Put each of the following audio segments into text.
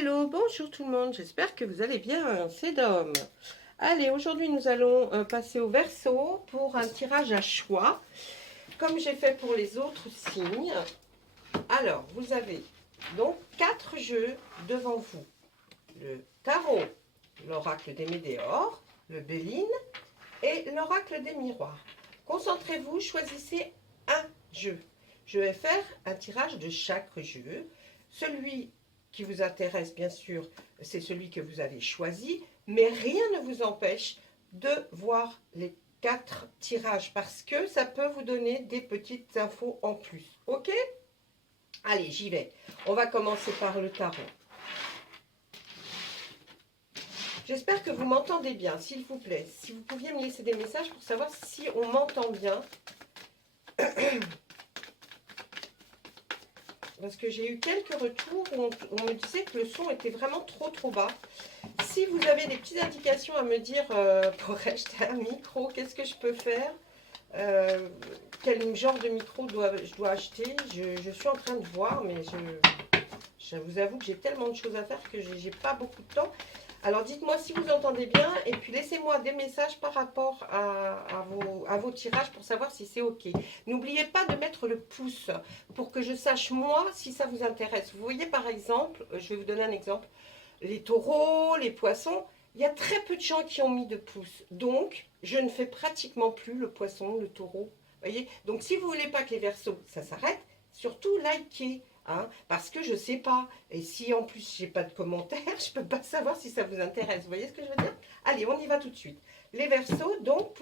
Hello, bonjour tout le monde, j'espère que vous allez bien, c'est Dom. Allez, aujourd'hui nous allons passer au Verseau pour un tirage à choix, comme j'ai fait pour les autres signes. Alors, vous avez donc 4 jeux devant vous. Le tarot, l'oracle des météores, le Béline et l'oracle des miroirs. Concentrez-vous, choisissez un jeu. Je vais faire un tirage de chaque jeu. Celui qui vous intéresse, bien sûr, c'est celui que vous avez choisi, mais rien ne vous empêche de voir les 4 tirages parce que ça peut vous donner des petites infos en plus. Ok? Allez, j'y vais. On va commencer par le tarot. J'espère que vous m'entendez bien, s'il vous plaît. Si vous pouviez me laisser des messages pour savoir si on m'entend bien. Parce que j'ai eu quelques retours où on me disait que le son était vraiment trop bas. Si vous avez des petites indications à me dire, pourrais-je acheter un micro, qu'est-ce que je peux faire, quel genre de micro je dois acheter, je suis en train de voir, mais je vous avoue que j'ai tellement de choses à faire que j'ai pas beaucoup de temps. Alors dites-moi si vous entendez bien et puis laissez-moi des messages par rapport à vos tirages pour savoir si c'est ok. N'oubliez pas de mettre le pouce pour que je sache moi si ça vous intéresse. Vous voyez par exemple, je vais vous donner un exemple, les taureaux, les poissons, il y a très peu de gens qui ont mis de pouce. Donc je ne fais pratiquement plus le poisson, le taureau. Voyez. Donc si vous ne voulez pas que les verseaux ça s'arrête, surtout likez. Hein, parce que je ne sais pas. Et si en plus j'ai pas de commentaires, je ne peux pas savoir si ça vous intéresse. Vous voyez ce que je veux dire? Allez, on y va tout de suite. Les Verseaux, donc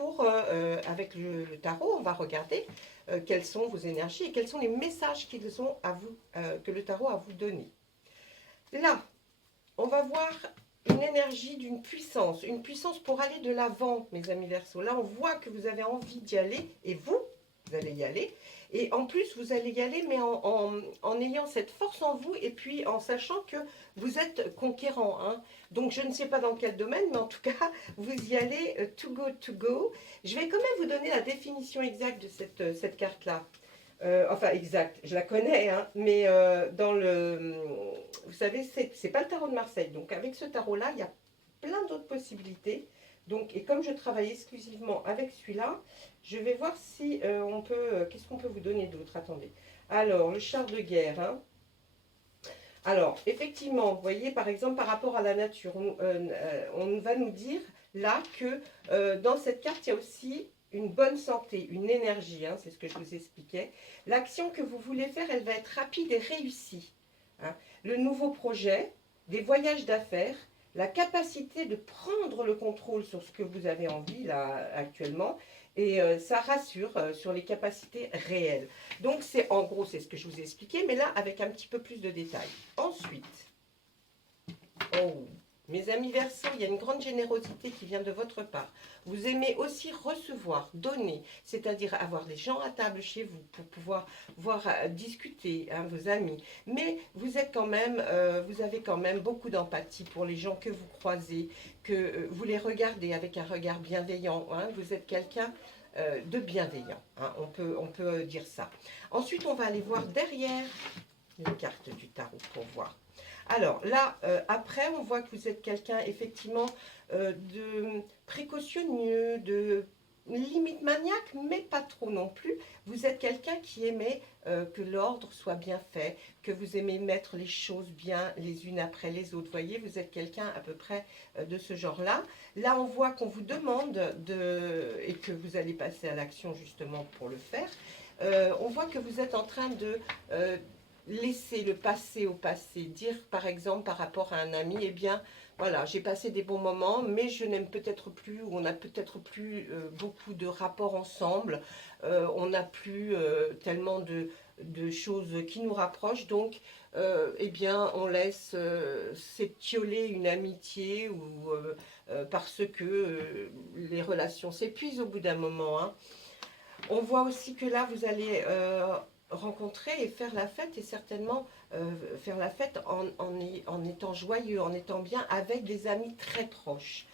avec le tarot, on va regarder quelles sont vos énergies et quels sont les messages qu'ils ont à vous, que le tarot a à vous donner. Là, on va voir une énergie d'une puissance, une puissance pour aller de l'avant, mes amis Verseaux. Là, on voit que vous avez envie d'y aller et vous allez y aller. Et en plus, vous allez y aller, mais en ayant cette force en vous et puis en sachant que vous êtes conquérant. Hein. Donc, je ne sais pas dans quel domaine, mais en tout cas, vous y allez to go. Je vais quand même vous donner la définition exacte de cette carte-là. Enfin, exact, je la connais, hein, mais dans le... Vous savez, c'est pas le tarot de Marseille. Donc, avec ce tarot-là, il y a plein d'autres possibilités. Donc, et comme je travaille exclusivement avec celui-là, je vais voir si on peut... Qu'est-ce qu'on peut vous donner d'autre? Attendez. Alors, le char de guerre. Hein. Alors, effectivement, vous voyez, par exemple, par rapport à la nature, on va nous dire là que dans cette carte, il y a aussi une bonne santé, une énergie, hein, c'est ce que je vous expliquais. L'action que vous voulez faire, elle va être rapide et réussie. Hein. Le nouveau projet, des voyages d'affaires, la capacité de prendre le contrôle sur ce que vous avez envie là actuellement, et ça rassure sur les capacités réelles. Donc c'est en gros, c'est ce que je vous ai expliqué, mais là avec un petit peu plus de détails. Ensuite, oh, mes amis Verseaux, il y a une grande générosité qui vient de votre part. Vous aimez aussi recevoir, donner, c'est-à-dire avoir des gens à table chez vous pour pouvoir discuter, hein, vos amis. Mais vous êtes quand même, vous avez quand même beaucoup d'empathie pour les gens que vous croisez, que vous les regardez avec un regard bienveillant. Hein, vous êtes quelqu'un de bienveillant, hein, on peut dire ça. Ensuite, on va aller voir derrière les cartes du tarot pour voir. Alors là, après, on voit que vous êtes quelqu'un effectivement de précautionneux, de limite maniaque, mais pas trop non plus. Vous êtes quelqu'un qui aimait que l'ordre soit bien fait, que vous aimez mettre les choses bien les unes après les autres. Vous voyez, vous êtes quelqu'un à peu près de ce genre-là. Là, on voit qu'on vous demande et que vous allez passer à l'action justement pour le faire. On voit que vous êtes en train de laisser le passé au passé, dire par exemple par rapport à un ami, eh bien voilà, j'ai passé des bons moments, mais je n'aime peut-être plus, ou on n'a peut-être plus beaucoup de rapports ensemble, on n'a plus tellement de choses qui nous rapprochent, donc eh bien on laisse s'étioler une amitié ou parce que les relations s'épuisent au bout d'un moment. Hein. On voit aussi que là vous allez rencontrer et faire la fête et certainement faire la fête en étant joyeux, en étant bien avec des amis très proches.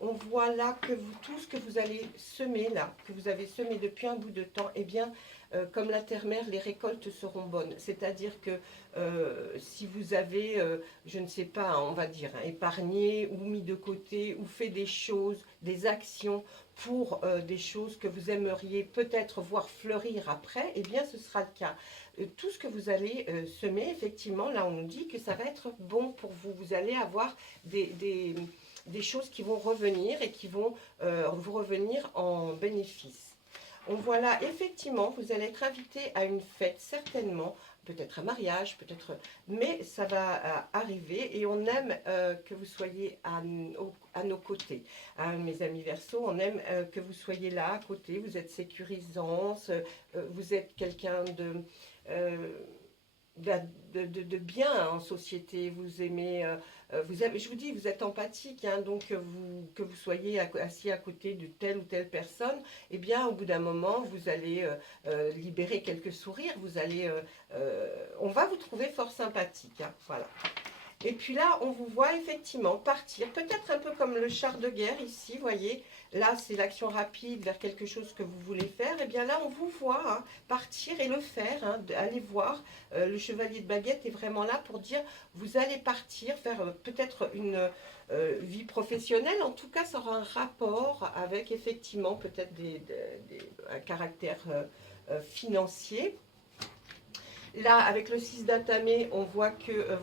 On voit là que tout ce que vous allez semer là, que vous avez semé depuis un bout de temps, eh bien comme la terre-mère, les récoltes seront bonnes. C'est-à-dire que si vous avez, je ne sais pas, on va dire, hein, épargné ou mis de côté ou fait des choses, des actions pour des choses que vous aimeriez peut-être voir fleurir après, eh bien ce sera le cas. Tout ce que vous allez semer, effectivement, là on nous dit que ça va être bon pour vous. Vous allez avoir des choses qui vont revenir et qui vont vous revenir en bénéfice. On voit là, effectivement, vous allez être invité à une fête, certainement, peut-être un mariage, peut-être, mais ça va arriver et on aime que vous soyez à nos côtés. Hein, mes amis Verseau, on aime que vous soyez là, à côté, vous êtes sécurisants, vous êtes quelqu'un euh, de bien en société, vous aimez, je vous dis, vous êtes empathique, hein, donc que vous soyez assis à côté de telle ou telle personne, eh bien au bout d'un moment, vous allez libérer quelques sourires, on va vous trouver fort sympathique, hein, voilà. Et puis là, on vous voit effectivement partir, peut-être un peu comme le char de guerre ici, voyez. Là, c'est l'action rapide vers quelque chose que vous voulez faire. Et bien là, on vous voit hein, partir et le faire, hein, aller voir. Le chevalier de baguette est vraiment là pour dire, vous allez partir, faire peut-être une vie professionnelle. En tout cas, ça aura un rapport avec effectivement peut-être un caractère financier. Là, avec le 6 d'Atamé, on voit que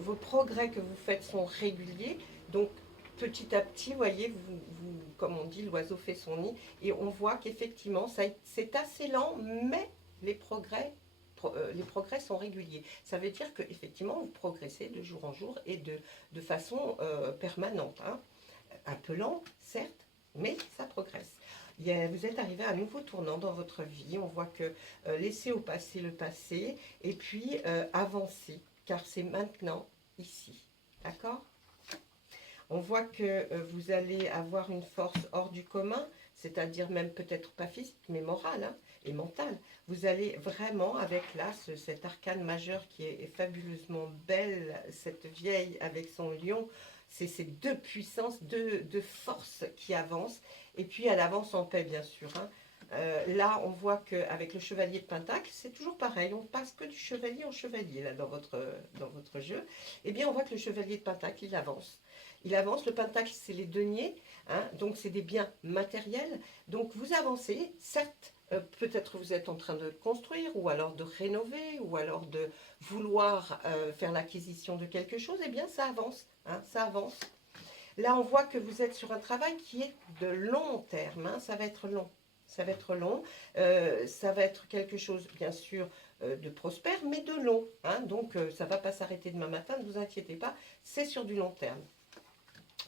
vos progrès que vous faites sont réguliers. Donc, petit à petit, vous voyez, comme on dit, l'oiseau fait son nid. Et on voit qu'effectivement, c'est assez lent, mais les progrès sont réguliers. Ça veut dire qu'effectivement, vous progressez de jour en jour et de façon permanente. Hein. Un peu lent, certes, mais ça progresse. Vous êtes arrivé à un nouveau tournant dans votre vie. On voit que laissez au passé le passé et puis avancez, car c'est maintenant, ici. D'accord? On voit que vous allez avoir une force hors du commun, c'est-à-dire même peut-être pas physique, mais morale hein, et mentale. Vous allez vraiment, avec là, cet arcane majeur qui est fabuleusement belle, cette vieille avec son lion, c'est ces deux puissances, deux forces qui avancent. Et puis elle avance en paix, bien sûr. Hein. Là, on voit qu'avec le chevalier de Pentacle, c'est toujours pareil. On passe que du chevalier en chevalier là, dans votre jeu. Eh bien, on voit que le chevalier de Pentacle, il avance. Il avance. Le Pentacle, c'est les deniers. Hein, donc, c'est des biens matériels. Donc, vous avancez. Certes, peut-être vous êtes en train de construire ou alors de rénover ou alors de vouloir faire l'acquisition de quelque chose. Eh bien, ça avance. Hein, ça avance. Là, on voit que vous êtes sur un travail qui est de long terme. Hein, ça va être long. Ça va être long. Ça va être quelque chose, bien sûr, de prospère, mais de long. Hein, donc, ça ne va pas s'arrêter demain matin, ne vous inquiétez pas. C'est sur du long terme.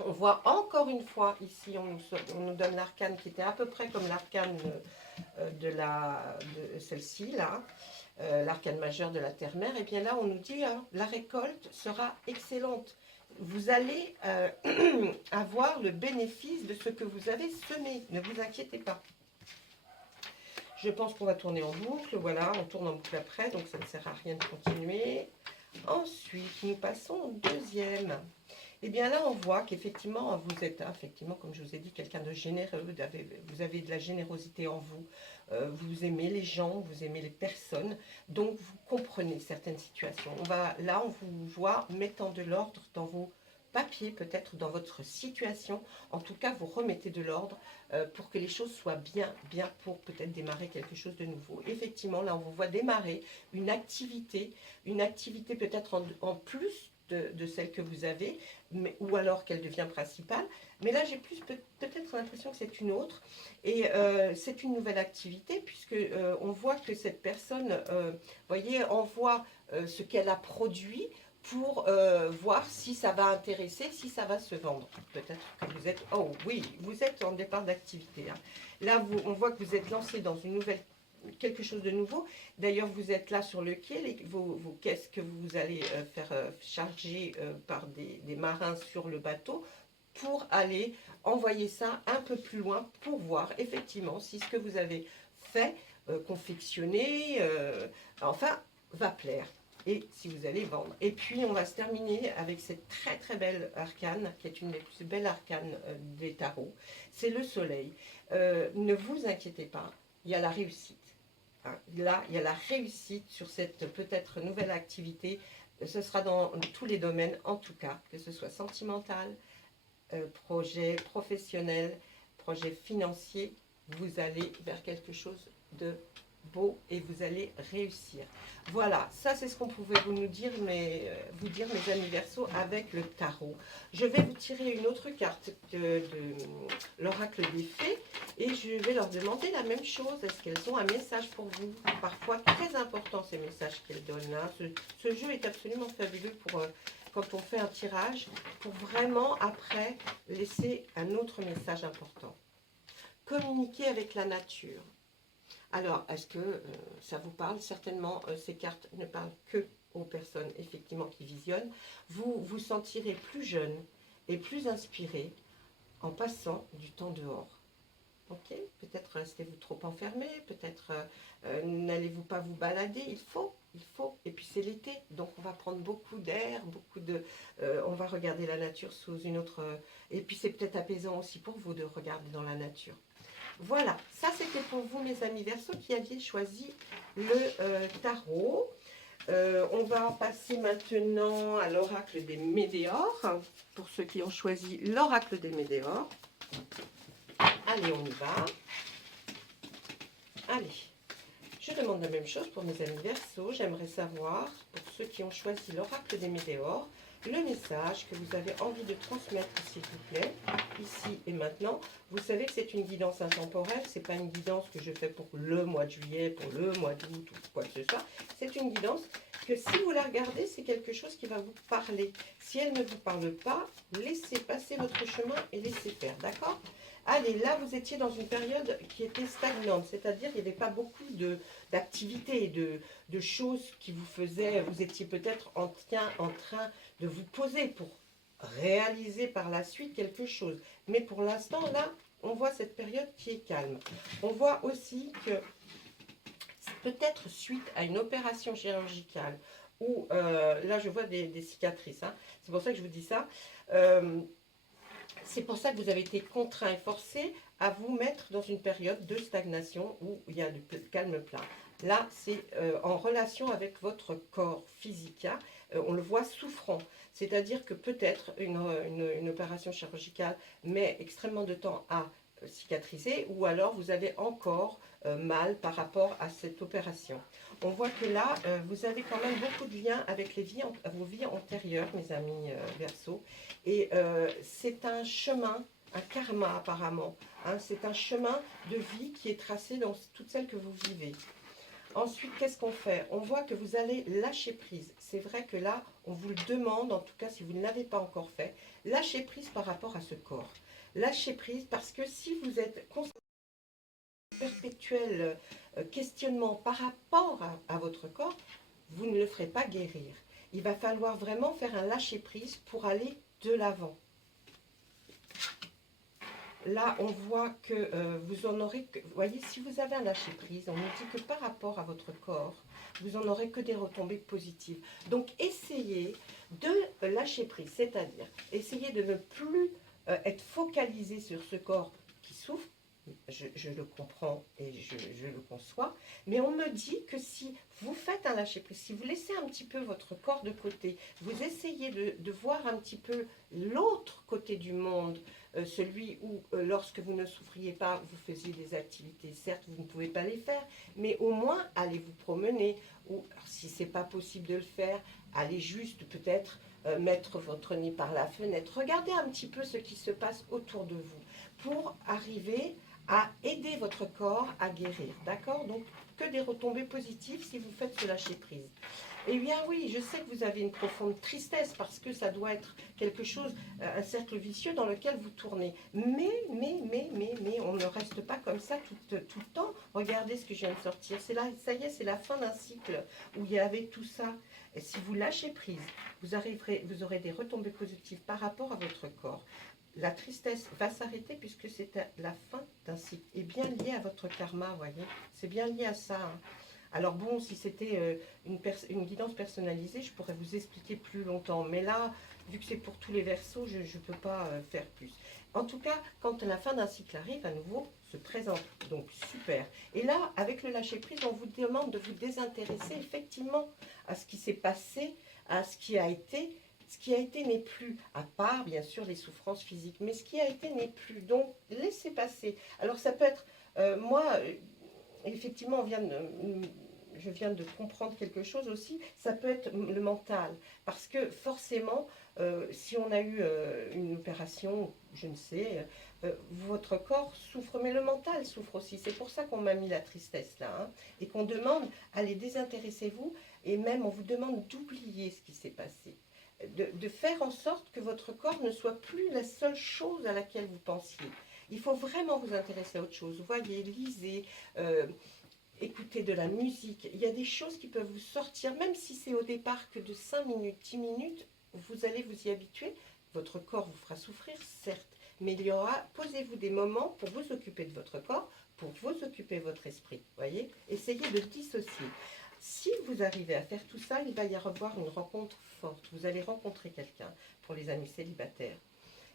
On voit encore une fois, ici, on nous donne l'arcane qui était à peu près comme l'arcane de celle-ci, là. L'arcane majeur de la terre-mère. Et bien là, on nous dit, hein, la récolte sera excellente. Vous allez avoir le bénéfice de ce que vous avez semé. Ne vous inquiétez pas. Je pense qu'on va tourner en boucle. Voilà, on tourne en boucle après, donc ça ne sert à rien de continuer. Ensuite, nous passons au deuxième. Et bien là, on voit qu'effectivement, vous êtes, effectivement, comme je vous ai dit, quelqu'un de généreux. Vous avez de la générosité en vous. Vous aimez les gens, vous aimez les personnes. Donc, vous comprenez certaines situations. Là, on vous voit mettant de l'ordre dans vos papiers, peut-être dans votre situation. En tout cas, vous remettez de l'ordre pour que les choses soient bien pour peut-être démarrer quelque chose de nouveau. Effectivement, là, on vous voit démarrer une activité peut-être en plus de celle que vous avez, ou alors qu'elle devient principale. Mais là, j'ai plus peut-être l'impression que c'est une autre. Et c'est une nouvelle activité, puisque on voit que cette personne, voyez, envoie ce qu'elle a produit pour voir si ça va intéresser, si ça va se vendre. Peut-être que vous êtes... Oh oui, vous êtes en départ d'activité. Hein. Là, on voit que vous êtes lancé dans une nouvelle quelque chose de nouveau. D'ailleurs, vous êtes là sur le quai, vos caisses que vous allez faire charger par des marins sur le bateau pour aller envoyer ça un peu plus loin pour voir effectivement si ce que vous avez fait, confectionné, enfin, va plaire. Et si vous allez vendre. Et puis, on va se terminer avec cette très très belle arcane, qui est une des plus belles arcanes des tarots. C'est le soleil. Ne vous inquiétez pas, il y a la réussite. hein. Là, il y a la réussite sur cette peut-être nouvelle activité. Ce sera dans tous les domaines, en tout cas, que ce soit sentimental, projet professionnel, projet financier. Vous allez vers quelque chose de beau et vous allez réussir. Voilà, ça c'est ce qu'on pouvait vous dire, mes amis Verseaux, avec le tarot. Je vais vous tirer une autre carte de l'oracle des fées et je vais leur demander la même chose. Est-ce qu'elles ont un message pour vous? Parfois très important ces messages qu'elles donnent. Hein. Ce jeu est absolument fabuleux pour quand on fait un tirage, pour vraiment après laisser un autre message important. Communiquer avec la nature. Alors, est-ce que ça vous parle? Certainement, ces cartes ne parlent que aux personnes effectivement qui visionnent. Vous vous sentirez plus jeune et plus inspiré en passant du temps dehors. Ok? Peut-être restez-vous trop enfermé, peut-être n'allez-vous pas vous balader. Il faut. Et puis c'est l'été, donc on va prendre beaucoup d'air, on va regarder la nature sous une autre... et puis c'est peut-être apaisant aussi pour vous de regarder dans la nature. Voilà, ça c'était pour vous mes amis Verseaux qui aviez choisi le tarot. On va passer maintenant à l'oracle des Médéors, pour ceux qui ont choisi l'oracle des Médéors. Allez, on y va. Allez, je demande la même chose pour mes amis Verseaux. J'aimerais savoir, pour ceux qui ont choisi l'oracle des Médéors, le message que vous avez envie de transmettre, s'il vous plaît, ici et maintenant. Vous savez que c'est une guidance intemporelle, c'est pas une guidance que je fais pour le mois de juillet, pour le mois d'août ou quoi que ce soit. C'est une guidance que si vous la regardez, c'est quelque chose qui va vous parler. Si elle ne vous parle pas, laissez passer votre chemin et laissez faire, d'accord? Allez, là, vous étiez dans une période qui était stagnante, c'est-à-dire qu'il n'y avait pas beaucoup d'activités, de choses qui vous faisaient, vous étiez peut-être en train de vous poser pour réaliser par la suite quelque chose. Mais pour l'instant, là, on voit cette période qui est calme. On voit aussi que peut-être suite à une opération chirurgicale, ou là, je vois des cicatrices, hein, c'est pour ça que je vous dis ça, c'est pour ça que vous avez été contraint et forcé à vous mettre dans une période de stagnation où il y a du calme plat. Là, c'est en relation avec votre corps physique. Hein, on le voit souffrant. C'est-à-dire que peut-être une opération chirurgicale met extrêmement de temps à cicatriser ou alors vous avez encore mal par rapport à cette opération. On voit que là, vous avez quand même beaucoup de liens avec vos vies antérieures, mes amis Verseaux. Et c'est un chemin, un karma apparemment. Hein, c'est un chemin de vie qui est tracé dans toutes celles que vous vivez. Ensuite, qu'est-ce qu'on fait? On voit que vous allez lâcher prise. C'est vrai que là, on vous le demande, en tout cas si vous ne l'avez pas encore fait, lâchez prise par rapport à ce corps. Lâchez prise parce que si vous êtes constamment en perpétuel questionnement par rapport à votre corps, vous ne le ferez pas guérir. Il va falloir vraiment faire un lâcher prise pour aller de l'avant. Là, on voit que vous en aurez... Vous voyez, si vous avez un lâcher-prise, on nous dit que par rapport à votre corps, vous en aurez que des retombées positives. Donc, essayez de lâcher prise, c'est-à-dire essayez de ne plus être focalisé sur ce corps qui souffre. Je le comprends et je le conçois, mais on me dit que si vous faites un lâcher-prise, si vous laissez un petit peu votre corps de côté, vous essayez de voir un petit peu l'autre côté du monde, celui où lorsque vous ne souffriez pas, vous faisiez des activités, certes vous ne pouvez pas les faire, mais au moins allez vous promener, ou si ce n'est pas possible de le faire, allez juste peut-être mettre votre nez par la fenêtre, regardez un petit peu ce qui se passe autour de vous, pour arriver à aider votre corps à guérir, d'accord? Donc, que des retombées positives si vous faites ce lâcher-prise. Eh bien oui, je sais que vous avez une profonde tristesse parce que ça doit être quelque chose, un cercle vicieux dans lequel vous tournez. Mais, on ne reste pas comme ça tout le temps. Regardez ce que je viens de sortir. C'est là, ça y est, c'est la fin d'un cycle où il y avait tout ça. Et si vous lâchez prise, vous aurez des retombées positives par rapport à votre corps. La tristesse va s'arrêter puisque c'est la fin d'un cycle. Et bien lié à votre karma, vous voyez. C'est bien lié à ça. Hein. Alors bon, si c'était une guidance personnalisée, je pourrais vous expliquer plus longtemps. Mais là, vu que c'est pour tous les Verseaux, je ne peux pas faire plus. En tout cas, quand la fin d'un cycle arrive, à nouveau, se présente. Donc, super. Et là, avec le lâcher-prise, on vous demande de vous désintéresser effectivement à ce qui s'est passé, à ce qui a été. Ce qui a été n'est plus, à part bien sûr les souffrances physiques, mais ce qui a été n'est plus. Donc, laissez passer. Alors, ça peut être, effectivement, je viens de comprendre quelque chose aussi, ça peut être le mental. Parce que forcément, si on a eu une opération, je ne sais, votre corps souffre, mais le mental souffre aussi. C'est pour ça qu'on m'a mis la tristesse là. Hein, et qu'on demande, allez, désintéressez-vous, et même on vous demande d'oublier ce qui s'est passé. De faire en sorte que votre corps ne soit plus la seule chose à laquelle vous pensiez. Il faut vraiment vous intéresser à autre chose. Voyez, lisez, écoutez de la musique. Il y a des choses qui peuvent vous sortir, même si c'est au départ que de 5 minutes, 10 minutes, vous allez vous y habituer. Votre corps vous fera souffrir, certes, mais il y aura, posez-vous des moments pour vous occuper de votre corps, pour vous occuper de votre esprit. Voyez, essayez de dissocier. Si vous arrivez à faire tout ça, il va y avoir une rencontre forte. Vous allez rencontrer quelqu'un, pour les amis célibataires,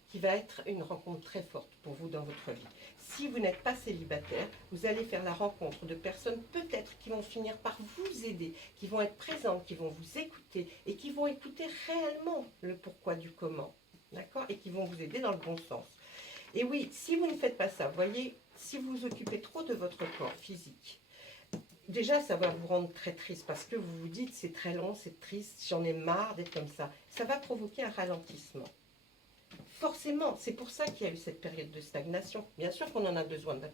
qui va être une rencontre très forte pour vous dans votre vie. Si vous n'êtes pas célibataire, vous allez faire la rencontre de personnes peut-être qui vont finir par vous aider, qui vont être présentes, qui vont vous écouter et qui vont écouter réellement le pourquoi du comment. D'accord? Et qui vont vous aider dans le bon sens. Et oui, si vous ne faites pas ça, voyez, si vous vous occupez trop de votre corps physique, déjà, ça va vous rendre très triste parce que vous vous dites c'est très long, c'est triste, j'en ai marre d'être comme ça. Ça va provoquer un ralentissement. Forcément, c'est pour ça qu'il y a eu cette période de stagnation. Bien sûr qu'on en a besoin de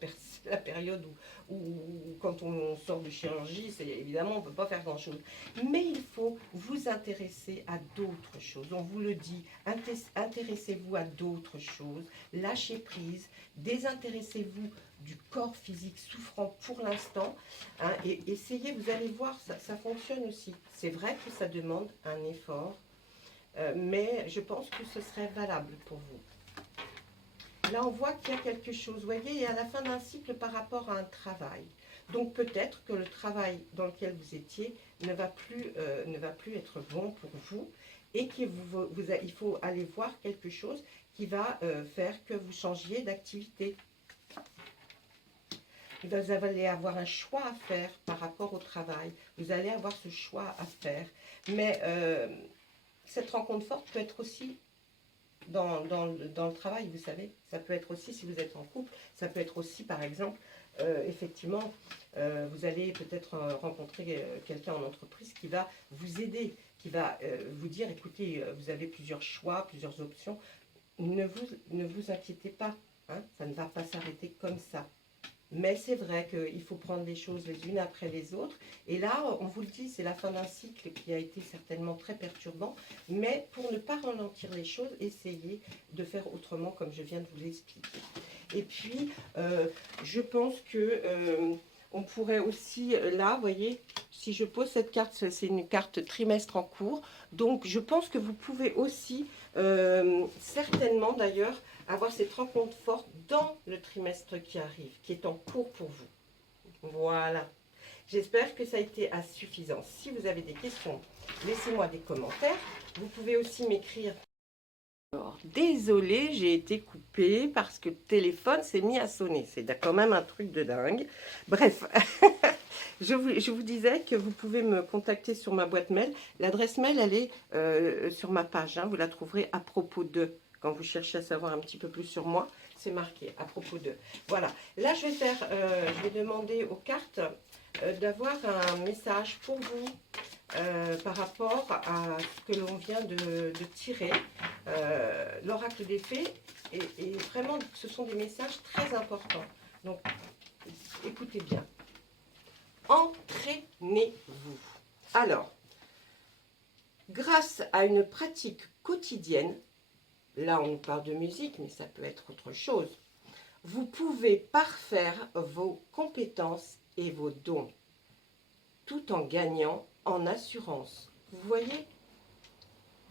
la période où quand on sort de chirurgie, évidemment on ne peut pas faire grand-chose. Mais il faut vous intéresser à d'autres choses. On vous le dit, intéressez-vous à d'autres choses, lâchez prise, désintéressez-vous du corps physique souffrant pour l'instant, hein, et essayez, vous allez voir, ça fonctionne aussi. C'est vrai que ça demande un effort, mais je pense que ce serait valable pour vous. Là, on voit qu'il y a quelque chose, vous voyez, à la fin d'un cycle par rapport à un travail. Donc peut-être que le travail dans lequel vous étiez ne va plus être bon pour vous et qu'il faut aller voir quelque chose qui va faire que vous changiez d'activité. Vous allez avoir un choix à faire par rapport au travail. Vous allez avoir ce choix à faire. Mais cette rencontre forte peut être aussi dans le travail, vous savez. Ça peut être aussi si vous êtes en couple. Ça peut être aussi, par exemple, effectivement, vous allez peut-être rencontrer quelqu'un en entreprise qui va vous aider, qui va vous dire, écoutez, vous avez plusieurs choix, plusieurs options. Ne vous inquiétez pas, hein, ça ne va pas s'arrêter comme ça. Mais c'est vrai qu'il faut prendre les choses les unes après les autres. Et là, on vous le dit, c'est la fin d'un cycle qui a été certainement très perturbant. Mais pour ne pas ralentir les choses, essayez de faire autrement, comme je viens de vous l'expliquer. Et puis, je pense que on pourrait aussi, là, vous voyez, si je pose cette carte, c'est une carte trimestre en cours. Donc, je pense que vous pouvez aussi, certainement d'ailleurs, avoir cette rencontre forte dans le trimestre qui arrive, qui est en cours pour vous. Voilà. J'espère que ça a été suffisant. Si vous avez des questions, laissez-moi des commentaires. Vous pouvez aussi m'écrire. Alors, désolée, j'ai été coupée parce que le téléphone s'est mis à sonner. C'est quand même un truc de dingue. Bref, je vous disais que vous pouvez me contacter sur ma boîte mail. L'adresse mail, elle est sur ma page. Hein. Vous la trouverez à propos de... Quand vous cherchez à savoir un petit peu plus sur moi, c'est marqué à propos de. Voilà. Là, je vais demander aux cartes d'avoir un message pour vous par rapport à ce que l'on vient de tirer. L'oracle des fées. Et vraiment, ce sont des messages très importants. Donc, écoutez bien. Entraînez-vous. Alors, grâce à une pratique quotidienne, là, on nous parle de musique, mais ça peut être autre chose. Vous pouvez parfaire vos compétences et vos dons, tout en gagnant en assurance. Vous voyez,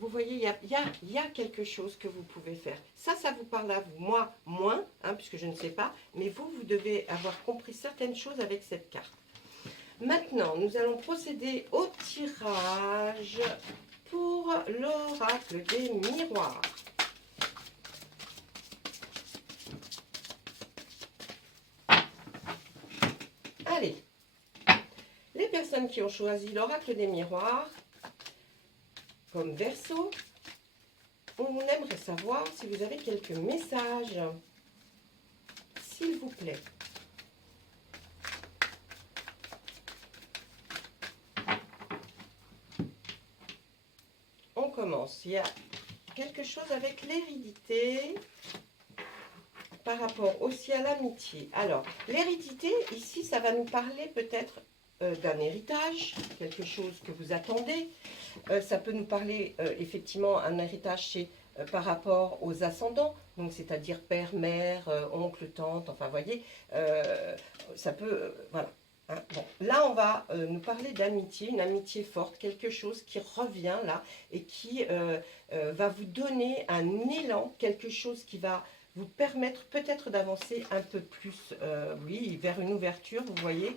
il y a quelque chose que vous pouvez faire. Ça vous parle à vous. Moi, moins, hein, puisque je ne sais pas. Mais vous devez avoir compris certaines choses avec cette carte. Maintenant, nous allons procéder au tirage pour l'oracle des miroirs. personnes qui ont choisi l'oracle des miroirs, comme Verseau, on aimerait savoir si vous avez quelques messages, s'il vous plaît. On commence. Il y a quelque chose avec l'hérédité par rapport aussi à l'amitié. Alors, l'hérédité, ici, ça va nous parler peut-être d'un héritage, quelque chose que vous attendez. Ça peut nous parler effectivement un héritage par rapport aux ascendants, donc c'est-à-dire père, mère, oncle, tante, enfin, voyez, ça peut, voilà. Hein, bon. Là, on va nous parler d'amitié, une amitié forte, quelque chose qui revient là et qui va vous donner un élan, quelque chose qui va vous permettre peut-être d'avancer un peu plus, oui, vers une ouverture, vous voyez,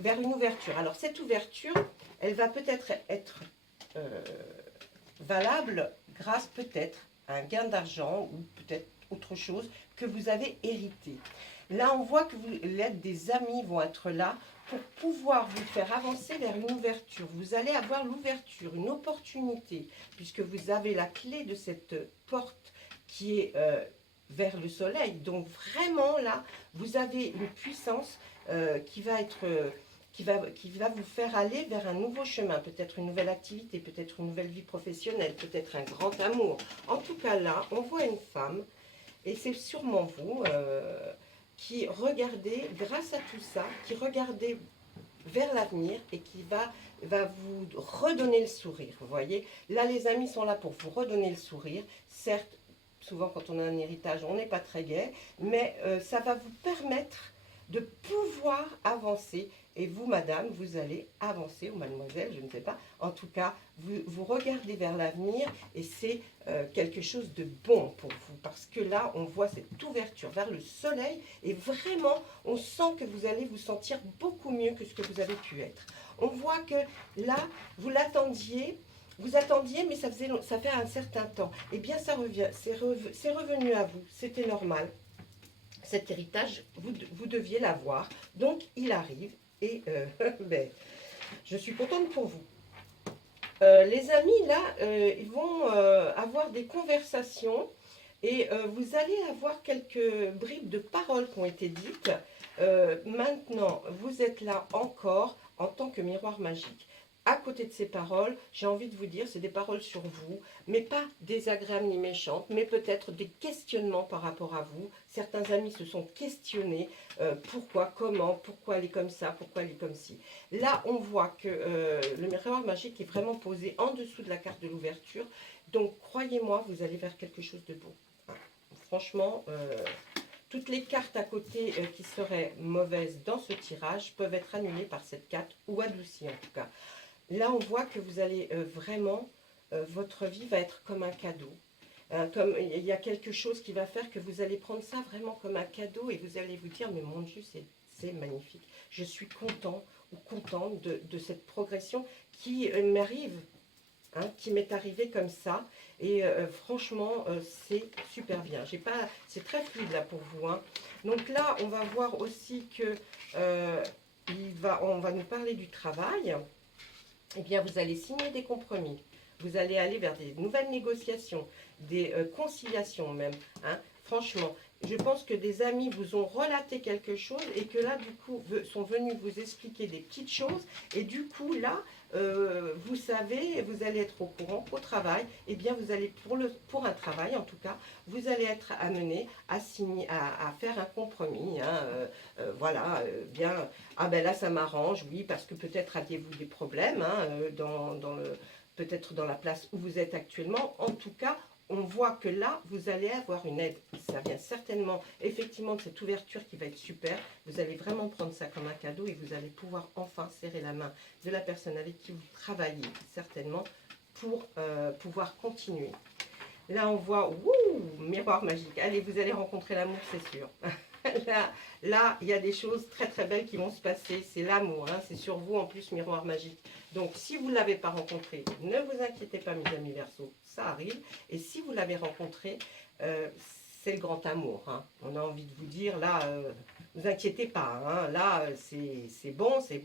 vers une ouverture. Alors, cette ouverture, elle va peut-être être valable grâce peut-être à un gain d'argent ou peut-être autre chose que vous avez hérité. Là, on voit que l'aide des amis vont être là pour pouvoir vous faire avancer vers une ouverture. Vous allez avoir l'ouverture, une opportunité, puisque vous avez la clé de cette porte qui est vers le soleil. Donc vraiment là, vous avez une puissance qui va être... qui va vous faire aller vers un nouveau chemin, peut-être une nouvelle activité, peut-être une nouvelle vie professionnelle, peut-être un grand amour. En tout cas là, on voit une femme, et c'est sûrement vous, qui regardez, grâce à tout ça, qui regardez vers l'avenir et qui va vous redonner le sourire, vous voyez. Là, les amis sont là pour vous redonner le sourire. Certes, souvent quand on a un héritage, on n'est pas très gai, mais ça va vous permettre de pouvoir avancer. Et vous, madame, vous allez avancer, ou mademoiselle, je ne sais pas. En tout cas, vous regardez vers l'avenir et c'est quelque chose de bon pour vous. Parce que là, on voit cette ouverture vers le soleil et vraiment, on sent que vous allez vous sentir beaucoup mieux que ce que vous avez pu être. On voit que là, vous l'attendiez. Vous attendiez, mais ça fait un certain temps. Eh bien, ça revient, c'est revenu à vous, c'était normal. Cet héritage, vous deviez l'avoir. Donc, il arrive et ben, je suis contente pour vous. Les amis, là, ils vont avoir des conversations et vous allez avoir quelques bribes de paroles qui ont été dites. Maintenant, vous êtes là encore en tant que miroir magique. À côté de ces paroles, j'ai envie de vous dire, c'est des paroles sur vous, mais pas désagréables ni méchantes, mais peut-être des questionnements par rapport à vous. Certains amis se sont questionnés, pourquoi, comment, pourquoi elle est comme ça, pourquoi elle est comme ci. Là, on voit que le miroir magique est vraiment posé en dessous de la carte de l'ouverture. Donc, croyez-moi, vous allez vers quelque chose de beau. Hein. Franchement, toutes les cartes à côté qui seraient mauvaises dans ce tirage peuvent être annulées par cette carte ou adoucies en tout cas. Là, on voit que vous allez vraiment, votre vie va être comme un cadeau. Comme il y a quelque chose qui va faire que vous allez prendre ça vraiment comme un cadeau et vous allez vous dire, mais mon Dieu, c'est magnifique. Je suis content ou contente de cette progression qui m'arrive, hein, qui m'est arrivée comme ça. Et franchement, c'est super bien. C'est très fluide là pour vous. Hein. Donc là, on va voir aussi que on va nous parler du travail. Eh bien, vous allez signer des compromis. Vous allez aller vers des nouvelles négociations, des conciliations même. Hein. Franchement, je pense que des amis vous ont relaté quelque chose et que là, du coup, sont venus vous expliquer des petites choses. Et du coup, là, vous savez, vous allez être au courant qu'au travail, eh bien, vous allez, pour un travail en tout cas, vous allez être amené à signer, à faire un compromis. Hein, voilà, bien, ah ben là, ça m'arrange, oui, parce que peut-être aviez-vous des problèmes hein, peut-être dans la place où vous êtes actuellement. En tout cas, on voit que là, vous allez avoir une aide. Ça vient certainement, effectivement, de cette ouverture qui va être super. Vous allez vraiment prendre ça comme un cadeau et vous allez pouvoir enfin serrer la main de la personne avec qui vous travaillez, certainement, pour pouvoir continuer. Là, on voit, miroir magique. Allez, vous allez rencontrer l'amour, c'est sûr. Là, il y a des choses très très belles qui vont se passer. C'est l'amour, hein, c'est sur vous en plus, miroir magique. Donc, si vous ne l'avez pas rencontré, ne vous inquiétez pas, mes amis Verseaux, ça arrive. Et si vous l'avez rencontré, c'est le grand amour. Hein. On a envie de vous dire, là, vous inquiétez pas. Hein, là, c'est bon, c'est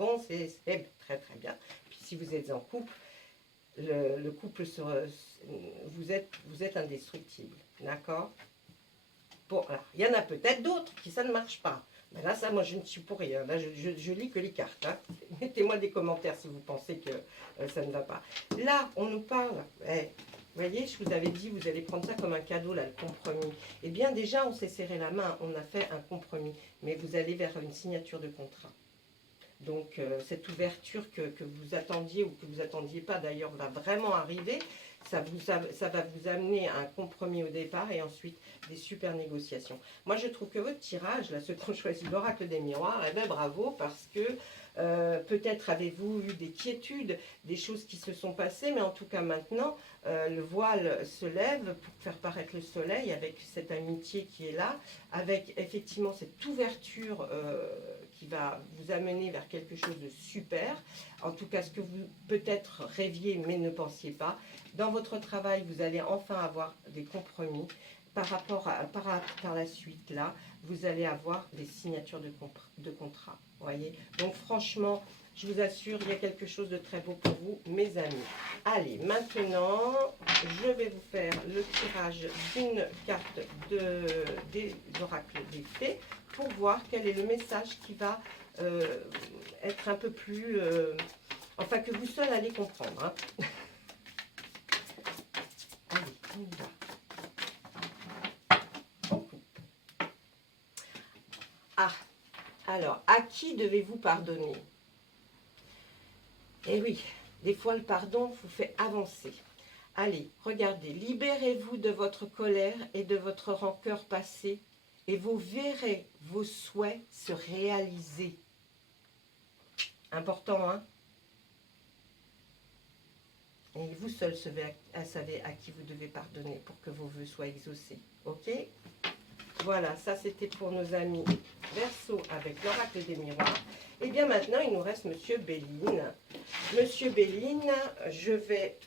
très très bien. Puis si vous êtes en couple, le couple, vous êtes indestructible. D'accord? Bon, alors, il y en a peut-être d'autres qui ça ne marche pas. Mais là, ça, moi, je ne suis pour rien. Là, je lis que les cartes. Hein. Mettez-moi des commentaires si vous pensez que ça ne va pas. Là, on nous parle. Vous voyez, je vous avais dit, vous allez prendre ça comme un cadeau, là, le compromis. Eh bien, déjà, on s'est serré la main, on a fait un compromis. Mais vous allez vers une signature de contrat. Donc, cette ouverture que vous attendiez ou que vous attendiez pas, d'ailleurs, va vraiment arriver. Ça va vous amener à un compromis au départ et ensuite des super négociations. Moi, je trouve que votre tirage, là, ceux qui ont choisi l'oracle des miroirs, eh bien, bravo, parce que peut-être avez-vous eu des quiétudes, des choses qui se sont passées, mais en tout cas maintenant, le voile se lève pour faire paraître le soleil avec cette amitié qui est là, avec effectivement cette ouverture qui va vous amener vers quelque chose de super. En tout cas, ce que vous peut-être rêviez mais ne pensiez pas. Dans votre travail, vous allez enfin avoir des compromis. Par la suite, là, vous allez avoir des signatures de contrat. Voyez. Donc franchement, je vous assure, il y a quelque chose de très beau pour vous, mes amis. Allez, maintenant, je vais vous faire le tirage d'une carte des oracles des fées pour voir quel est le message qui va être un peu plus... enfin, que vous seul allez comprendre. Hein. Allez, on y va. Ah, alors, à qui devez-vous pardonner? Eh oui, des fois le pardon vous fait avancer. Allez, regardez, libérez-vous de votre colère et de votre rancœur passée et vous verrez vos souhaits se réaliser. Important, hein? Et vous seul savez à qui vous devez pardonner pour que vos vœux soient exaucés. Ok? Voilà, ça c'était pour nos amis Verseau avec l'oracle des miroirs. Et bien maintenant, il nous reste Monsieur Béline. Monsieur Béline, je vais...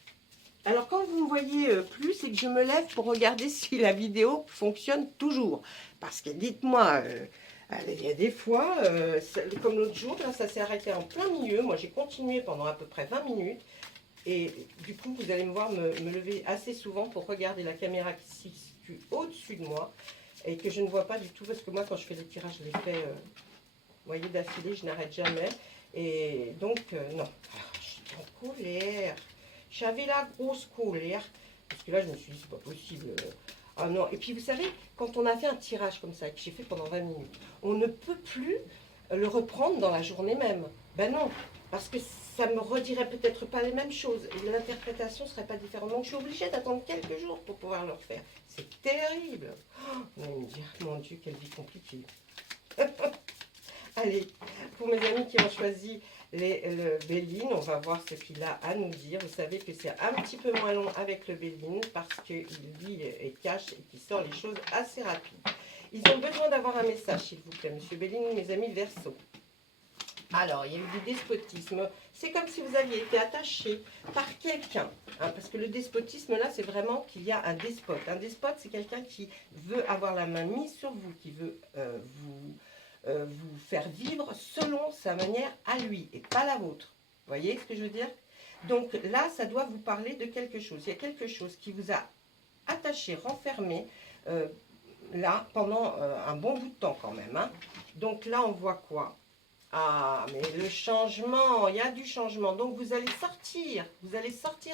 Alors quand vous me voyez plus, c'est que je me lève pour regarder si la vidéo fonctionne toujours. Parce que dites-moi, il y a des fois, comme l'autre jour, là, ça s'est arrêté en plein milieu. Moi j'ai continué pendant à peu près 20 minutes. Et du coup, vous allez me voir me lever assez souvent pour regarder la caméra qui se situe au-dessus de moi. Et que je ne vois pas du tout, parce que moi, quand je fais les tirages, je les fais, vous voyez, d'affilée, je n'arrête jamais. Et donc, non. Alors, j'étais en colère. J'avais la grosse colère. Parce que là, je me suis dit, c'est pas possible. Ah non. Et puis, vous savez, quand on a fait un tirage comme ça, que j'ai fait pendant 20 minutes, on ne peut plus le reprendre dans la journée même. Ben non. Parce que ça me redirait peut-être pas les mêmes choses. Et l'interprétation ne serait pas différente. Donc, je suis obligée d'attendre quelques jours pour pouvoir le refaire. C'est terrible. Oh, vous allez me dire, mon Dieu, quelle vie compliquée. Allez, pour mes amis qui ont choisi le Béline, on va voir ce qu'il a à nous dire. Vous savez que c'est un petit peu moins long avec le Béline parce qu'il lit et cache et qu'il sort les choses assez rapides. Ils ont besoin d'avoir un message, s'il vous plaît, Monsieur Béline, mes amis Verseau. Alors, il y a eu du despotisme. C'est comme si vous aviez été attaché par quelqu'un. Hein, parce que le despotisme, là, c'est vraiment qu'il y a un despote. Un despote, c'est quelqu'un qui veut avoir la main mise sur vous, qui veut vous faire vivre selon sa manière à lui et pas la vôtre. Vous voyez ce que je veux dire? Donc là, ça doit vous parler de quelque chose. Il y a quelque chose qui vous a attaché, renfermé, là, pendant un bon bout de temps quand même. Hein. Donc là, on voit quoi? Ah, mais le changement, il y a du changement. Donc, vous allez sortir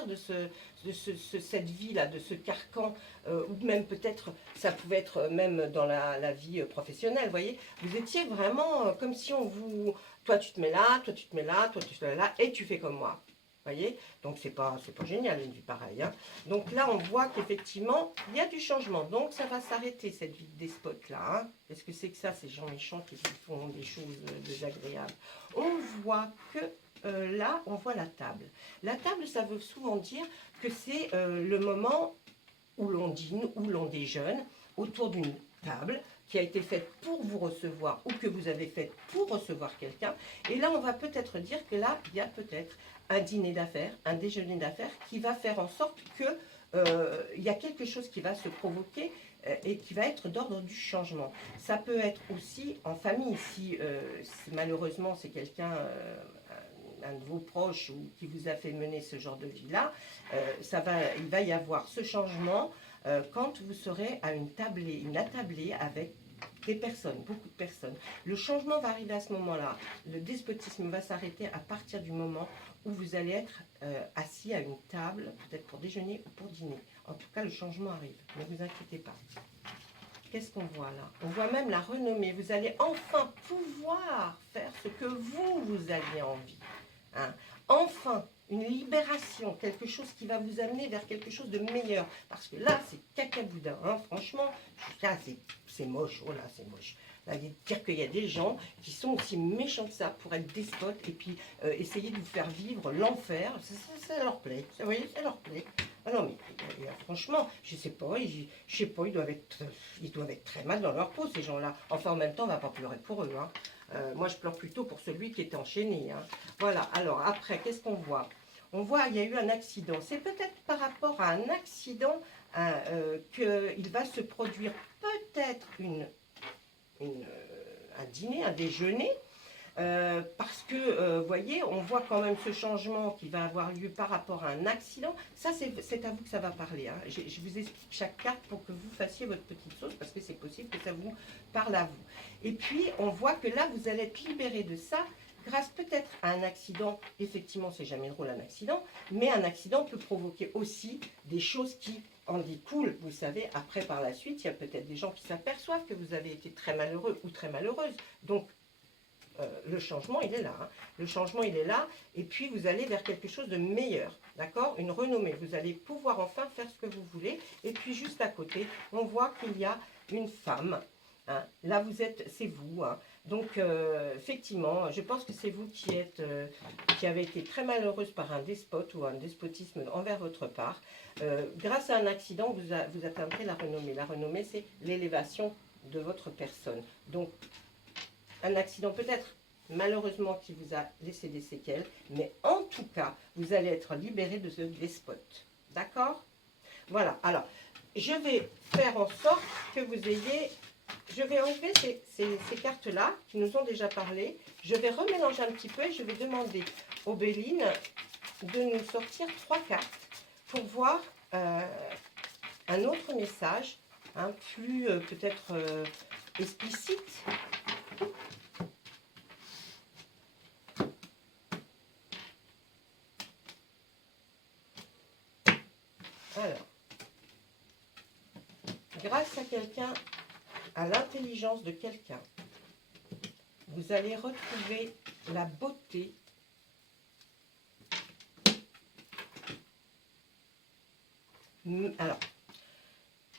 de cette vie-là, de ce carcan, ou même peut-être, ça pouvait être même dans la vie professionnelle, vous voyez. Vous étiez vraiment comme si on vous... Toi, tu te mets là, toi, tu te mets là, toi, tu te mets là, et tu fais comme moi. Voyez, donc c'est pas génial une vie pareille. Hein. Donc là, on voit qu'effectivement, il y a du changement. Donc ça va s'arrêter cette vie de despote là. Hein. Qu'est-ce que c'est que ça, ces gens méchants qui font des choses désagréables? On voit que là, on voit la table. La table, ça veut souvent dire que c'est le moment où l'on dîne, où l'on déjeune autour d'une table qui a été faite pour vous recevoir ou que vous avez faite pour recevoir quelqu'un. Et là, on va peut-être dire que là, il y a peut-être un dîner d'affaires, un déjeuner d'affaires qui va faire en sorte que il y a quelque chose qui va se provoquer et qui va être d'ordre du changement. Ça peut être aussi en famille, si malheureusement c'est quelqu'un, un de vos proches ou qui vous a fait mener ce genre de vie-là, il va y avoir ce changement quand vous serez à une attablée avec des personnes, beaucoup de personnes. Le changement va arriver à ce moment-là. Le despotisme va s'arrêter à partir du moment où vous allez être assis à une table, peut-être pour déjeuner ou pour dîner. En tout cas, le changement arrive. Ne vous inquiétez pas. Qu'est-ce qu'on voit là? On voit même la renommée. Vous allez enfin pouvoir faire ce que vous aviez envie. Hein. Enfin, une libération, quelque chose qui va vous amener vers quelque chose de meilleur. Parce que là, c'est cacaboudin. Hein. Franchement, là, c'est moche. Oh là, c'est moche. Là, dire qu'il y a des gens qui sont aussi méchants que ça pour être despotes et puis essayer de vous faire vivre l'enfer. Ça leur plaît. Vous voyez, ça leur plaît. Ah non, mais franchement, je sais pas, ils doivent être très mal dans leur peau, ces gens-là. Enfin, en même temps, on ne va pas pleurer pour eux. Hein. Moi, je pleure plutôt pour celui qui est enchaîné. Hein. Voilà, alors après, qu'est-ce qu'on voit? On voit, il y a eu un accident. C'est peut-être par rapport à un accident qu'il va se produire peut-être un dîner, un déjeuner. Parce que, vous voyez, on voit quand même ce changement qui va avoir lieu par rapport à un accident. Ça, c'est à vous que ça va parler. Hein. Je vous explique chaque carte pour que vous fassiez votre petite sauce, parce que c'est possible que ça vous parle à vous. Et puis, on voit que là, vous allez être libéré de ça, grâce peut-être à un accident. Effectivement, c'est jamais drôle un accident, mais un accident peut provoquer aussi des choses qui en découlent. Vous savez, après, par la suite, il y a peut-être des gens qui s'aperçoivent que vous avez été très malheureux ou très malheureuse. Donc, le changement, il est là. Hein. Le changement, il est là. Et puis, vous allez vers quelque chose de meilleur. D'accord? Une renommée. Vous allez pouvoir enfin faire ce que vous voulez. Et puis, juste à côté, on voit qu'il y a une femme. Hein. Là, c'est vous. Hein. Donc, effectivement, je pense que c'est vous qui avez été très malheureuse par un despote ou un despotisme envers votre part. Grâce à un accident, vous atteindrez la renommée. La renommée, c'est l'élévation de votre personne. Donc, un accident peut-être malheureusement qui vous a laissé des séquelles, mais en tout cas, vous allez être libéré de ce despote. D'accord? Voilà, alors, je vais faire en sorte que vous ayez... Je vais enlever ces cartes-là qui nous ont déjà parlé. Je vais remélanger un petit peu et je vais demander aux Béline de nous sortir 3 cartes pour voir un autre message, hein, plus peut-être explicite. Alors, grâce à quelqu'un, à l'intelligence de quelqu'un, vous allez retrouver la beauté Alors,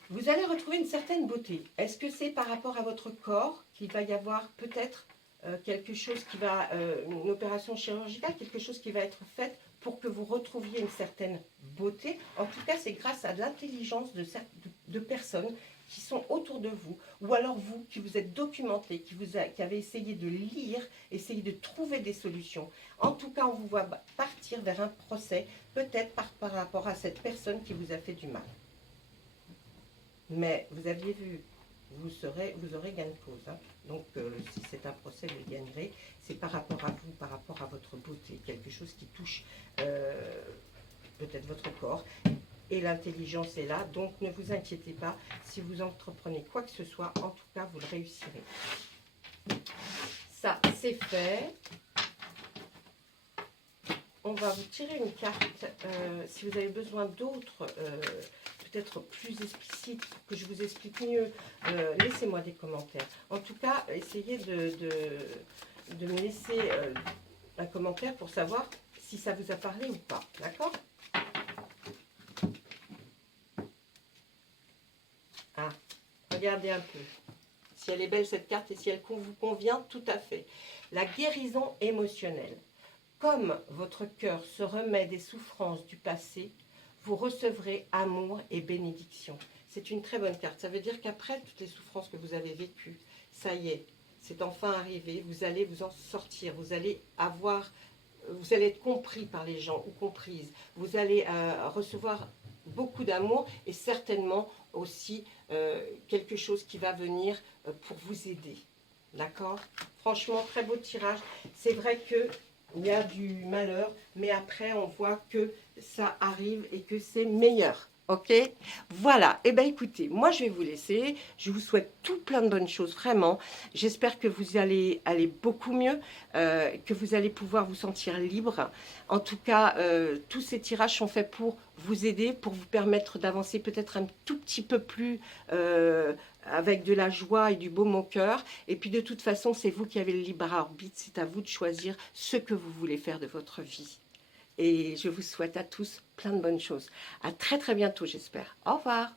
vous allez retrouver une certaine beauté. Est-ce que c'est par rapport à votre corps qu'il va y avoir peut-être quelque chose qui va, une opération chirurgicale, quelque chose qui va être faite pour que vous retrouviez une certaine beauté? En tout cas, c'est grâce à l'intelligence de personnes qui sont autour de vous, ou alors vous qui vous êtes documenté, qui avez essayé de lire, essayé de trouver des solutions. En tout cas, on vous voit partir vers un procès, peut-être par rapport à cette personne qui vous a fait du mal. Mais vous aviez vu, vous aurez gain de cause. Hein. Donc, si c'est un procès, vous le gagnerez. C'est par rapport à vous, par rapport à votre beauté, quelque chose qui touche peut-être votre corps. Et l'intelligence est là, donc ne vous inquiétez pas. Si vous entreprenez quoi que ce soit, en tout cas, vous le réussirez. Ça, c'est fait. On va vous tirer une carte. Si vous avez besoin d'autres, peut-être plus explicites, que je vous explique mieux, laissez-moi des commentaires. En tout cas, essayez de me laisser un commentaire pour savoir si ça vous a parlé ou pas. D'accord ? Ah, regardez un peu. Si elle est belle cette carte et si elle vous convient, tout à fait. La guérison émotionnelle. Comme votre cœur se remet des souffrances du passé, vous recevrez amour et bénédiction. C'est une très bonne carte. Ça veut dire qu'après toutes les souffrances que vous avez vécues, ça y est, c'est enfin arrivé. Vous allez vous en sortir. Vous allez être compris par les gens ou comprise. Vous allez recevoir beaucoup d'amour et certainement aussi quelque chose qui va venir pour vous aider. D'accord? Franchement, très beau tirage. C'est vrai qu'il y a du malheur, mais après, on voit que ça arrive et que c'est meilleur. Ok? Voilà. Eh bien, écoutez, moi, je vais vous laisser. Je vous souhaite tout plein de bonnes choses, vraiment. J'espère que vous allez aller beaucoup mieux, que vous allez pouvoir vous sentir libre. En tout cas, tous ces tirages sont faits pour vous aider, pour vous permettre d'avancer peut-être un tout petit peu plus avec de la joie et du baume au cœur. Et puis, de toute façon, c'est vous qui avez le libre arbitre. C'est à vous de choisir ce que vous voulez faire de votre vie. Et je vous souhaite à tous plein de bonnes choses. À très très bientôt, j'espère. Au revoir.